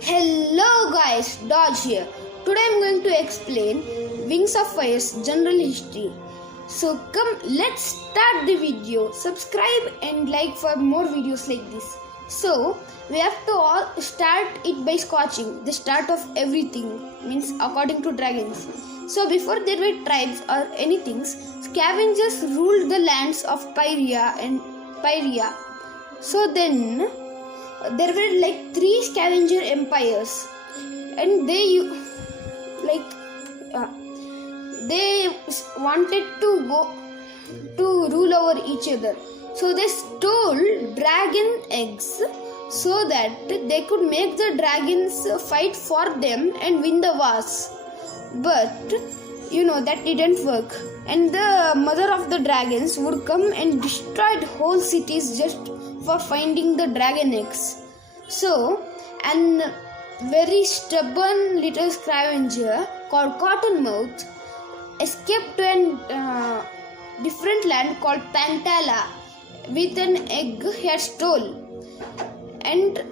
Hello guys, Dodge here. Today I'm going to explain Wings of Fire's general history. So come, let's start the video. Subscribe and like for more videos like this. So we have to all start it by scotching. The start of everything means according to dragons. So before there were tribes or anything, scavengers ruled the lands of Pyria. So then there were like three scavenger empires, and they wanted to go to rule over each other. So they stole dragon eggs so that they could make the dragons fight for them and win the wars. But that didn't work, and the mother of the dragons would come and destroy whole cities just for finding the dragon eggs. So an very stubborn little scavenger called Cottonmouth escaped to a different land called Pantala with an egg he had stole. And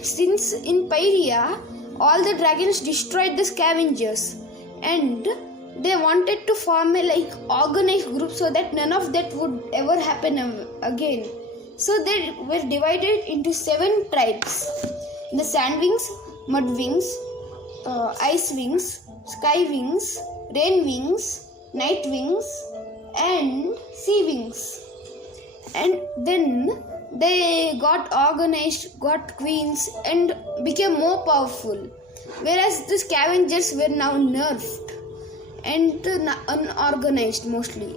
since in Pyria all the dragons destroyed the scavengers, and they wanted to form a organized group so that none of that would ever happen again. So they were divided into 7 tribes: the Sandwings, Mudwings, Ice Wings, Sky Wings, Rain Wings, Night Wings, and Sea Wings. And then they got organized, got queens, and became more powerful. Whereas the scavengers were now nerfed and unorganized mostly.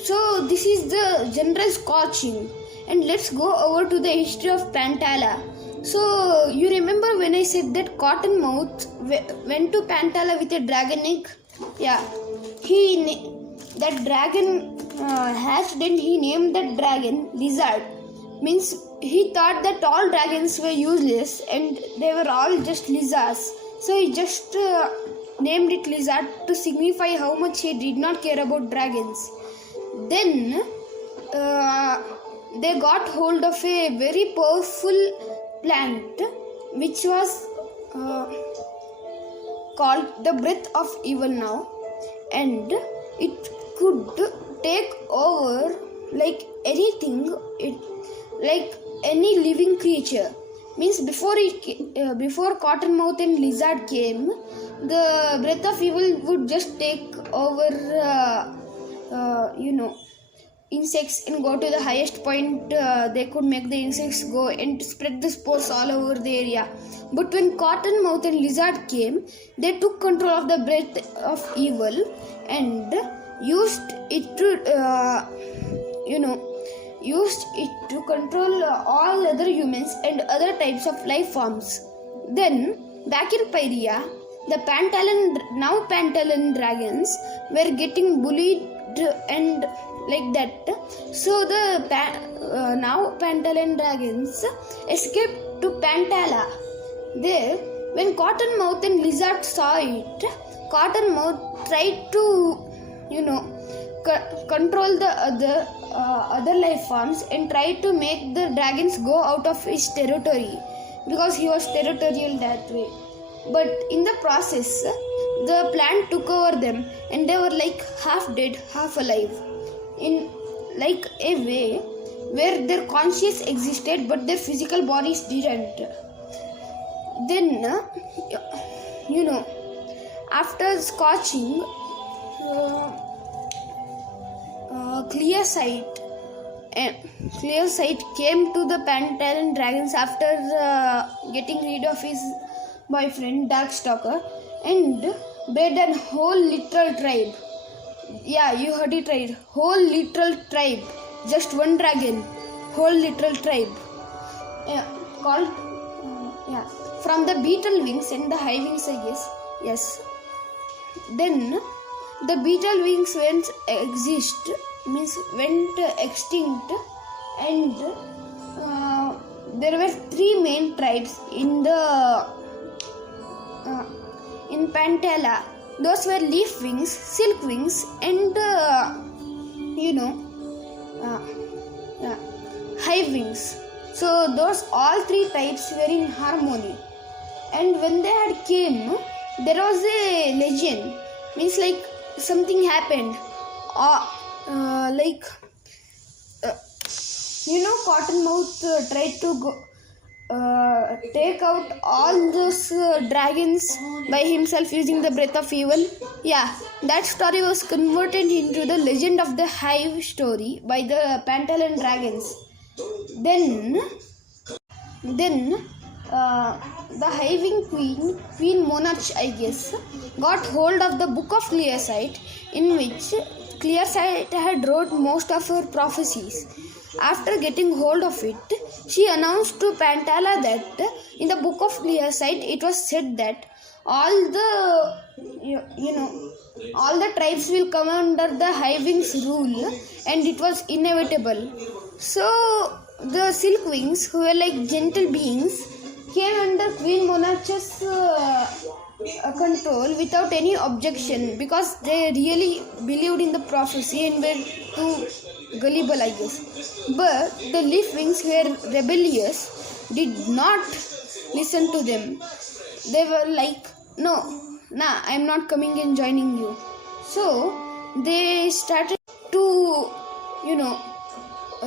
So this is the general scotching, and let's go over to the history of Pantala. So you remember when I said that Cottonmouth went to Pantala with a dragon egg? Yeah, that dragon hatched and he named that dragon Lizard. Means he thought that all dragons were useless and they were all just lizards. So he just named it Lizard to signify how much he did not care about dragons. Then they got hold of a very powerful plant which was called the Breath of Evil now, and it could take over like anything, like any living creature. Means before Cottonmouth and Lizard came, the Breath of Evil would just take over insects and go to the highest point. They could make the insects go and spread the spores all over the area. But when Cottonmouth and Lizard came, they took control of the Breath of Evil and used it to control all other humans and other types of life forms. Then back in Pyria, the Pantalan dragons were getting bullied and like that. So the now Pantalan dragons escaped to Pantala. There, when Cottonmouth and Lizard saw it, Cottonmouth tried to control the other life forms and tried to make the dragons go out of his territory, because he was territorial that way. But in the process, the plant took over them and they were like half dead, half alive, in like a way where their conscience existed but their physical bodies didn't. Then after scotching, Clear Sight came to the Pantalan dragons after getting rid of his boyfriend Darkstalker, and bred a whole literal tribe. Yeah, you heard it right. Whole literal tribe. Just one dragon. Whole literal tribe. Called from the Beetle Wings and the High Wings, I guess. Yes. Then the Beetle Wings went extinct, and there were 3 main tribes in Pantala. Those were Leaf Wings, Silk Wings, and Hive Wings. So those all 3 types were in harmony. And when they had came, there was a legend. Means like something happened. Like Cottonmouth tried to go take out all those dragons by himself using the breath of evil. Yeah, that story was converted into the legend of the hive story by the Pantalan dragons. Then the hiving Queen Monarch, I guess, got hold of the book of Clearsight, in which Clearsight had wrote most of her prophecies. After getting hold of it, she announced to Pantala that in the book of Clearsight it was said that all the all the tribes will come under the hiving's rule, and it was inevitable. So the Silkwings, who were like gentle beings, came under Queen Monarch's control without any objection, because they really believed in the prophecy and were too gullible, I guess. But the Leafwings were rebellious, did not listen to them. They were like, I'm not coming and joining you. So they started to,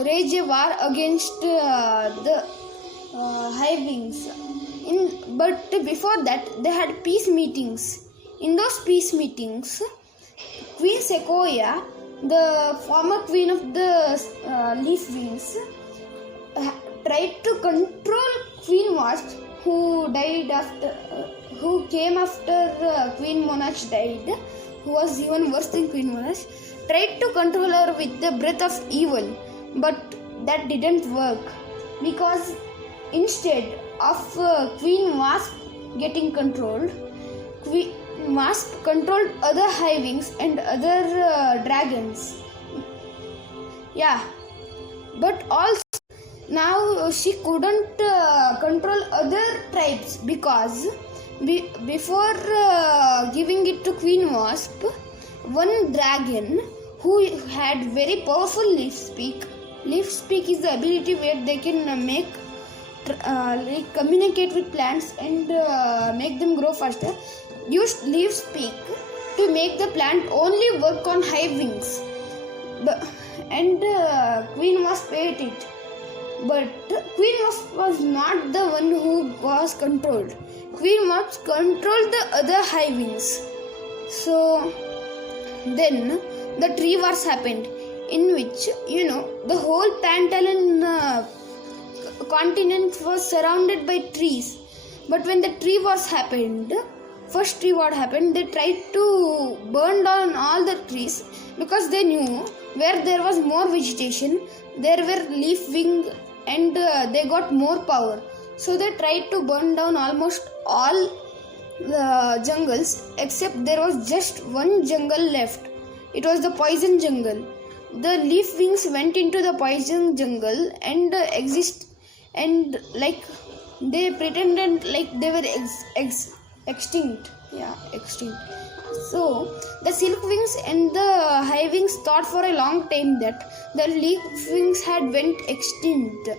rage a war against the hivings. But before that, they had peace meetings. In those peace meetings, Queen Sequoia, the former queen of the Leafwings, tried to control Queen Wasp, who came after Queen Monarch died, who was even worse than Queen Monarch. Tried to control her with the breath of evil, but that didn't work, because instead of Queen Wasp getting controlled, Queen Wasp controlled other hivings and other dragons. Yeah, but also now she couldn't control other tribes, because before giving it to Queen Wasp, one dragon who had very powerful leaf speak. Leaf speak is the ability where they can communicate with plants and make them grow faster. Used leaf speak to make the plant only work on hivings. And Queen Wasp ate it. But Queen Wasp was not the one who was controlled. Queen Wasp controlled the other hivings. So then the tree wars happened, in which the whole Pantalan continent was surrounded by trees. But when the tree wars happened, first tree war happened, they tried to burn down all the trees, because they knew where there was more vegetation, there were Leafwing, and they got more power. So they tried to burn down almost all the jungles, except there was just one jungle left. It was the poison jungle. The Leafwings went into the poison jungle and and they pretended like they were extinct. Yeah, extinct. So the Silkwings and the Hivewings thought for a long time that the Leafwings had went extinct.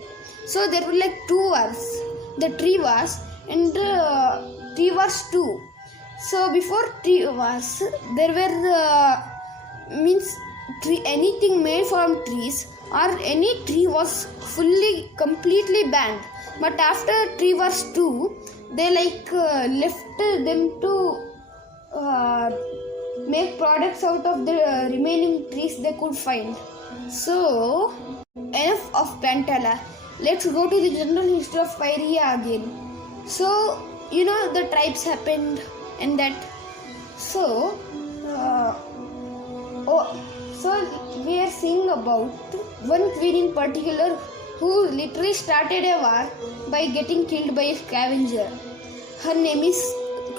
So there were like two wars, the tree wars and tree wars 2. So before tree wars, there were anything made from trees or any tree was completely banned. But after tree wars 2, they left them to make products out of the remaining trees they could find. So enough of Pantala. Let's go to the general history of Pyria again. So the tribes happened and that. So we are seeing about one queen in particular who literally started a war by getting killed by a scavenger. Her name is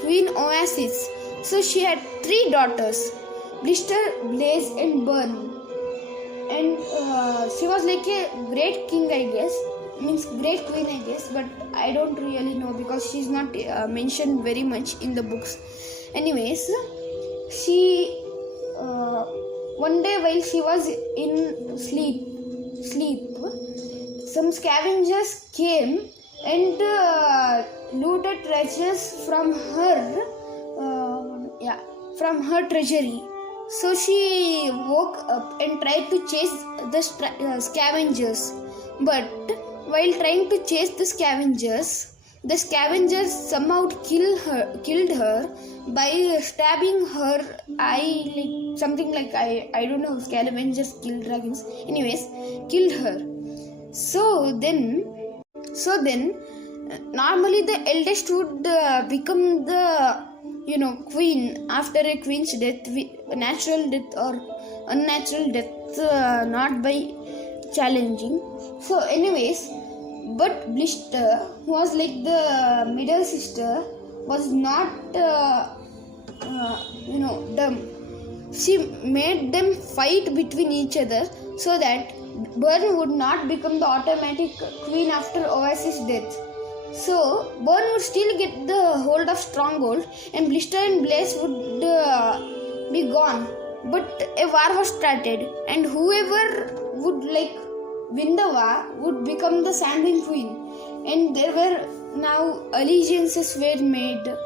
Queen Oasis. So she had 3 daughters, Blister, Blaze and Burn. And she was like a great king, I guess. Great queen, I guess, but I don't really know because she's not mentioned very much in the books. Anyways, she one day while she was in sleep, some scavengers came and looted treasures from her treasury. So she woke up and tried to chase the scavengers. But while trying to chase the scavengers somehow killed her by stabbing her eye, like something like I don't know, scavengers kill dragons. Anyways, killed her. So then normally the eldest would become the queen after a queen's death, natural death or unnatural death, not by challenging. So anyways, but Blister, who was like the middle sister, was not dumb. She made them fight between each other so that Burn would not become the automatic queen after Oasis' death. So Burn would still get the hold of Stronghold, and Blister and Blaze would be gone. But a war was started, and whoever would win the war would become the Sandwing Queen. And there were now allegiances were made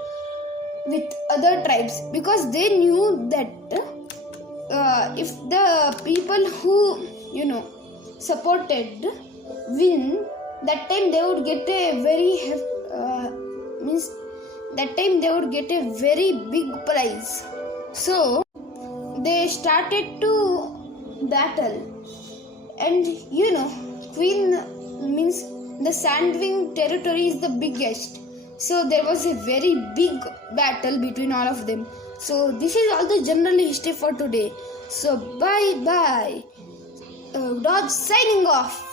with other tribes, because they knew that if the people who supported win, that time they would get a very big prize. So they started to battle, and queen means the Sandwing territory is the biggest. So there was a very big battle between all of them. So this is all the general history for today. So bye bye. Dodge signing off.